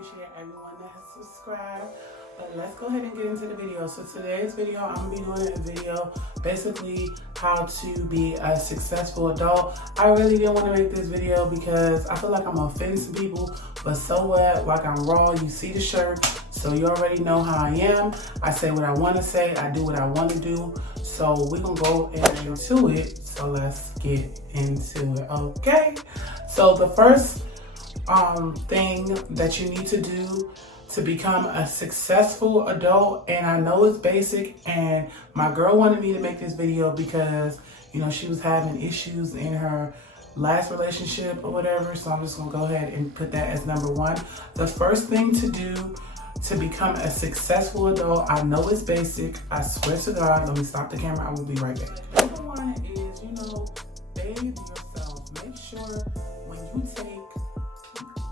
appreciate everyone that has subscribed. But let's go ahead and get into the video. So today's video, I'm gonna be doing a video basically how to be a successful adult. I really didn't want to make this video because I feel like I'm offending some people, but so what? Like, I'm raw. You see the shirt, so you already know how I am. I say what I want to say. I do what I want to do. So we're gonna go into it. So let's get into it. Okay. So the first thing that you need to do to become a successful adult, and I know it's basic, and my girl wanted me to make this video because, you know, she was having issues in her last relationship or whatever, so I'm just gonna go ahead and put that as number one. The first thing to do to become a successful adult, I know it's basic, I swear to God, let me stop the camera, I will be right back. Number one is, you know, bathe yourself. Make sure when you take,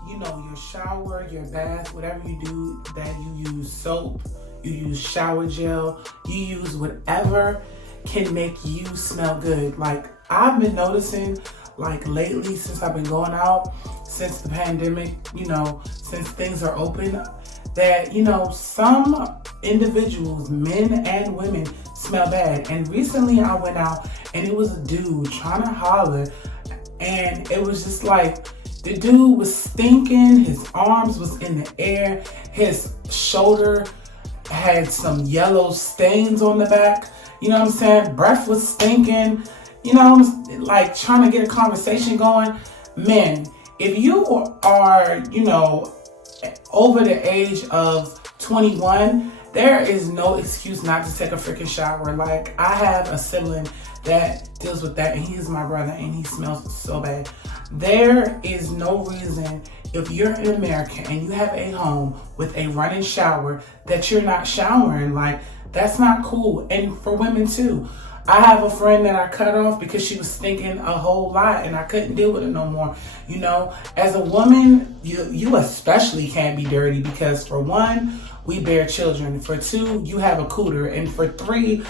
you know, your shower, your bath, whatever you do, that you use soap, you use shower gel, you use whatever can make you smell good. Like, I've been noticing, like, lately, since I've been going out, since the pandemic, you know, since things are open, that, you know, some individuals, men and women, smell bad. And recently I went out and it was a dude trying to holler, and it was just like, the dude was stinking, his arms was in the air, his shoulder had some yellow stains on the back, you know what I'm saying? Breath was stinking, you know, like trying to get a conversation going. Men, if you are, you know, over the age of 21, there is no excuse not to take a freaking shower. Like, I have a sibling that deals with that, and he's my brother, and he smells so bad. There is no reason, if you're an American and you have a home with a running shower, that you're not showering. Like, that's not cool. And for women too. I have a friend that I cut off because she was stinking a whole lot and I couldn't deal with it no more. You know, as a woman, you especially can't be dirty because, for one, we bear children. For two, you have a cooter. And for three,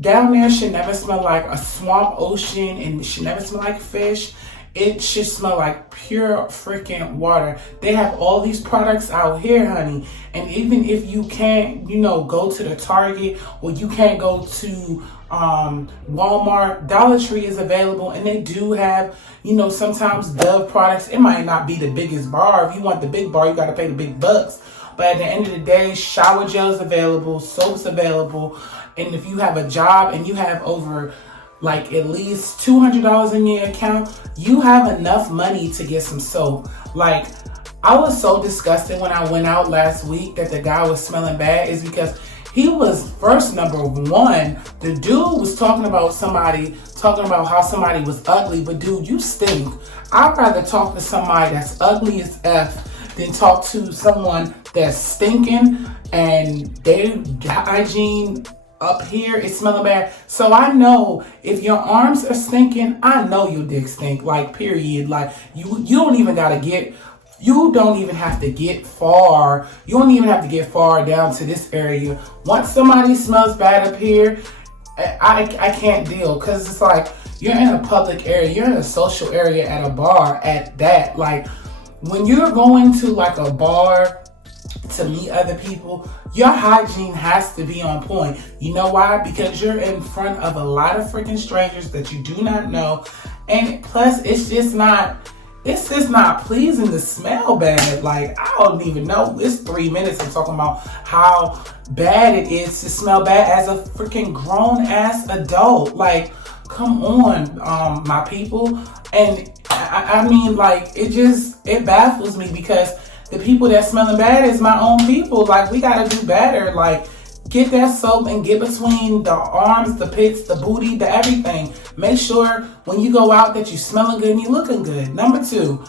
down there should never smell like a swamp ocean, and it should never smell like fish. It should smell like pure freaking water. They have all these products out here, honey. And even if you can't, you know, go to the Target, or you can't go to Walmart, Dollar Tree is available, and they do have, you know, sometimes Dove products. It might not be the biggest bar. If you want the big bar, you got to pay the big bucks. But at the end of the day, shower gel's available, soap's available. And if you have a job and you have over like at least $200 in your account, you have enough money to get some soap. Like, I was so disgusted when I went out last week that the guy was smelling bad, is because he was, first, number one, the dude was talking about how somebody was ugly, but dude, you stink. I'd rather talk to somebody that's ugly as F than talk to someone that's stinking and their hygiene up here is smelling bad. So I know if your arms are stinking, I know your dick stink. Like, period. Like, you don't even have to get far. You don't even have to get far down to this area. Once somebody smells bad up here, I can't deal, because it's like, you're in a public area, you're in a social area at a bar at that. Like, when you're going to like a bar to meet other people, your hygiene has to be on point. You know why? Because you're in front of a lot of freaking strangers that you do not know, and plus it's just not pleasing to smell bad. Like, I don't even know, it's 3 minutes of talking about how bad it is to smell bad as a freaking grown ass adult. Like, come on, my people. And I mean, like, it baffles me, because the people that smelling bad is my own people. Like, we gotta do better. Like, get that soap and get between the arms, the pits, the booty, the everything. Make sure when you go out that you smelling good and you looking good. Number two,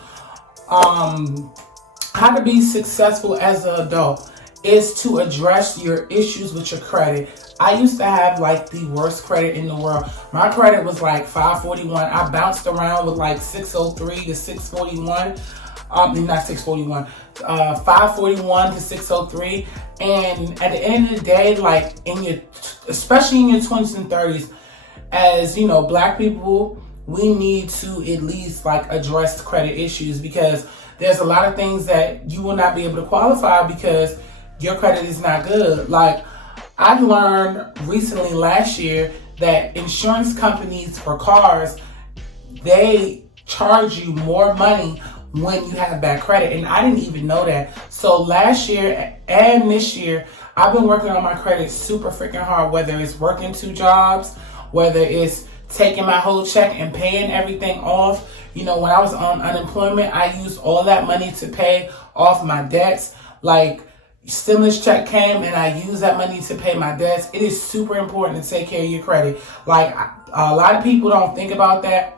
how to be successful as an adult is to address your issues with your credit. I used to have like the worst credit in the world. My credit was like 541. I bounced around with like 603 to 641. Not 641, 541 to 603. And at the end of the day, like, especially in your 20s and 30s, as you know, black people, we need to at least like address credit issues, because there's a lot of things that you will not be able to qualify because your credit is not good. Like, I learned recently last year that insurance companies for cars, they charge you more money when you have bad credit, and I didn't even know that. So last year and this year, I've been working on my credit super freaking hard, whether it's working 2 jobs, whether it's taking my whole check and paying everything off. You know, when I was on unemployment, I used all that money to pay off my debts. Like, stimulus check came and I used that money to pay my debts. It is super important to take care of your credit. Like, a lot of people don't think about that,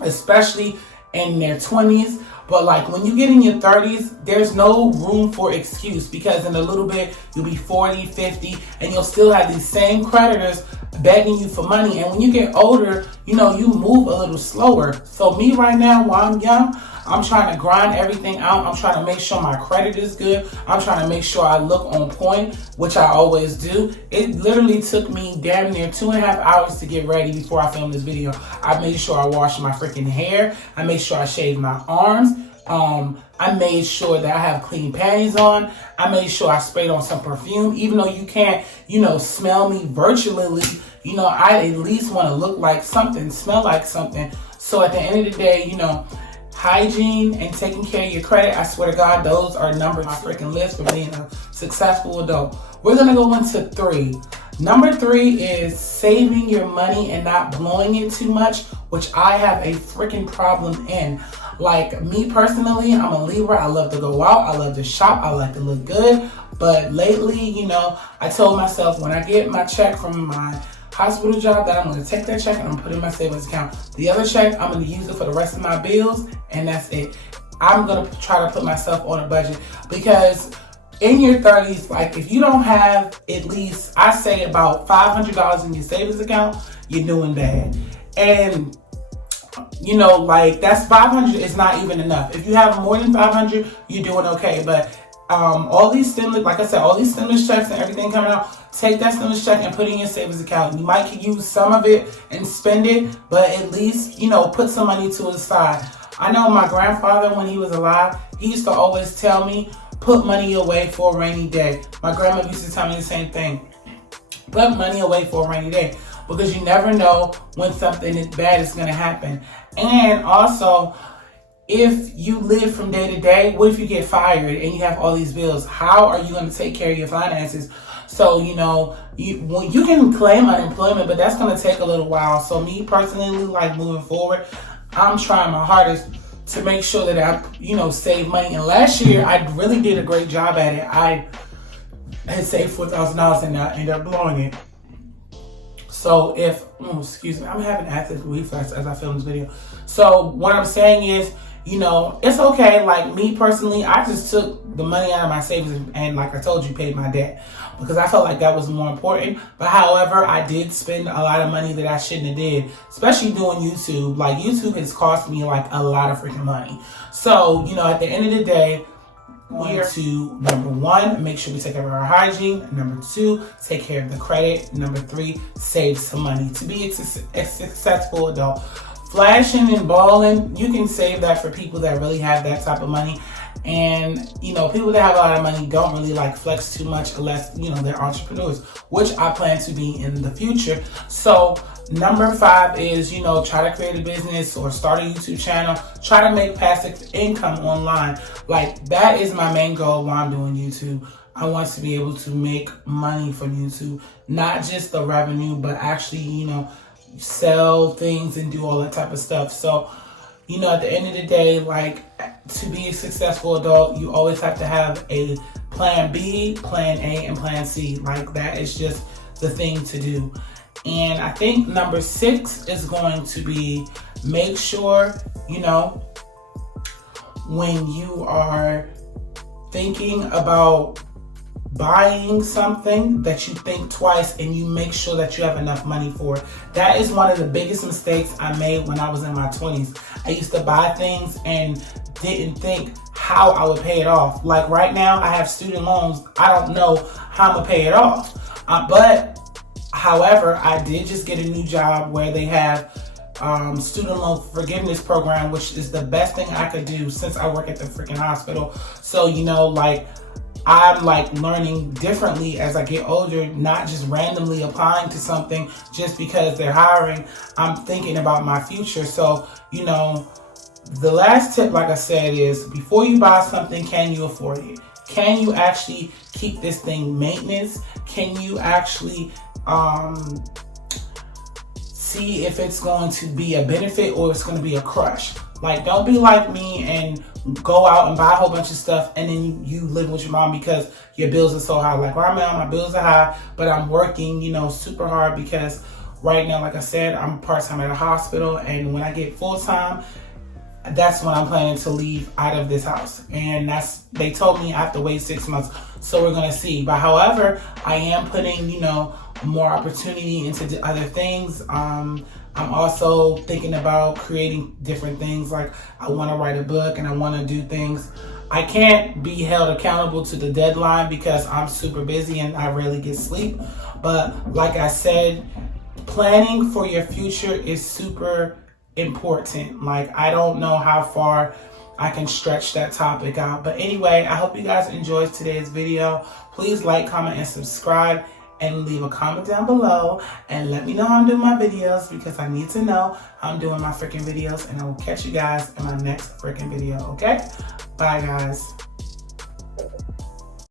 especially in their 20s. But like, when you get in your 30s, there's no room for excuse, because in a little bit you'll be 40, 50, and you'll still have these same creditors begging you for money. And when you get older, you know, you move a little slower. So me right now, while I'm young, I'm trying to grind everything out. I'm trying to make sure my credit is good. I'm trying to make sure I look on point, which I always do. It literally took me damn near 2.5 hours to get ready before I filmed this video. I made sure I washed my freaking hair. I made sure I shaved my arms. I made sure that I have clean panties on. I made sure I sprayed on some perfume. Even though you can't, you know, smell me virtually, you know, I at least want to look like something, smell like something. So at the end of the day, you know, hygiene and taking care of your credit, I swear to God, those are numbers on my freaking list for being a successful adult. We're going to go into 3. Number 3 is saving your money and not blowing it too much, which I have a freaking problem in. Like, me personally, I'm a Libra. I love to go out. I love to shop. I like to look good. But lately, you know, I told myself when I get my check from my hospital job that I'm going to take that check and I'm going to put it in my savings account. The other check, I'm going to use it for the rest of my bills, and that's it. I'm going to try to put myself on a budget, because in your 30s, like, if you don't have at least, I say, about $500 in your savings account, you're doing bad. And you know, like, that's 500 is not even enough. If you have more than 500, you're doing okay. But all these stimulus, like I said, all these stimulus checks and everything coming out, take that stimulus check and put it in your savings account. You might use some of it and spend it, but at least, you know, put some money to the side. I know my grandfather, when he was alive, he used to always tell me, put money away for a rainy day. My grandma used to tell me the same thing. Put money away for a rainy day, because you never know when something bad is going to happen. And also, if you live from day to day, what if you get fired and you have all these bills? How are you going to take care of your finances? So, you know, you can claim unemployment, but that's going to take a little while. So me personally, like, moving forward, I'm trying my hardest to make sure that I, you know, save money. And last year, I really did a great job at it. I had saved $4,000 and I ended up blowing it. So if, excuse me, I'm having acid reflux as I film this video. So what I'm saying is, you know, it's okay. Like, me personally, I just took the money out of my savings and, like I told you, paid my debt, because I felt like that was more important. But however, I did spend a lot of money that I shouldn't have did, especially doing YouTube. Like, YouTube has cost me like a lot of freaking money. So, you know, at the end of the day, we are to, number 1, make sure we take care of our hygiene. Number 2, take care of the credit. Number 3, save some money to be a successful adult. Flashing and balling, you can save that for people that really have that type of money. And, you know, people that have a lot of money don't really like flex too much unless, you know, they're entrepreneurs, which I plan to be in the future. So number 5 is, you know, try to create a business or start a YouTube channel. Try to make passive income online. Like, that is my main goal while I'm doing YouTube. I want to be able to make money from YouTube, not just the revenue, but actually, you know, sell things and do all that type of stuff. So, you know, at the end of the day, like, to be a successful adult, you always have to have a plan B, plan A, and plan C. Like, that is just the thing to do. And I think number 6 is going to be, make sure, you know, when you are thinking about buying something, that you think twice and you make sure that you have enough money for it. That is one of the biggest mistakes I made when I was in my 20s. I used to buy things and didn't think how I would pay it off. Like, right now, I have student loans. I don't know how I'm gonna pay it off. But however, I did just get a new job where they have student loan forgiveness program, which is the best thing I could do since I work at the freaking hospital. So, you know, like, I'm like learning differently as I get older, not just randomly applying to something just because they're hiring. I'm thinking about my future. So, you know, the last tip, like I said, is before you buy something, can you afford it? Can you actually keep this thing maintenance? Can you actually see if it's going to be a benefit or it's going to be a crush? Like, don't be like me and go out and buy a whole bunch of stuff and then you live with your mom because your bills are so high. Like, right now my bills are high, but I'm working, you know, super hard because right now, like I said, I'm part-time at a hospital, and when I get full-time, that's when I'm planning to leave out of this house. And they told me I have to wait 6 months, so we're gonna see. But however, I am putting, you know, more opportunity into other things. I'm also thinking about creating different things. Like, I want to write a book and I want to do things. I can't be held accountable to the deadline because I'm super busy and I rarely get sleep. But like I said, planning for your future is super important. Like, I don't know how far I can stretch that topic out. But anyway, I hope you guys enjoyed today's video. Please like, comment, and subscribe. And leave a comment down below and let me know how I'm doing my videos, because I need to know how I'm doing my freaking videos. And I will catch you guys in my next freaking video, okay? Bye, guys.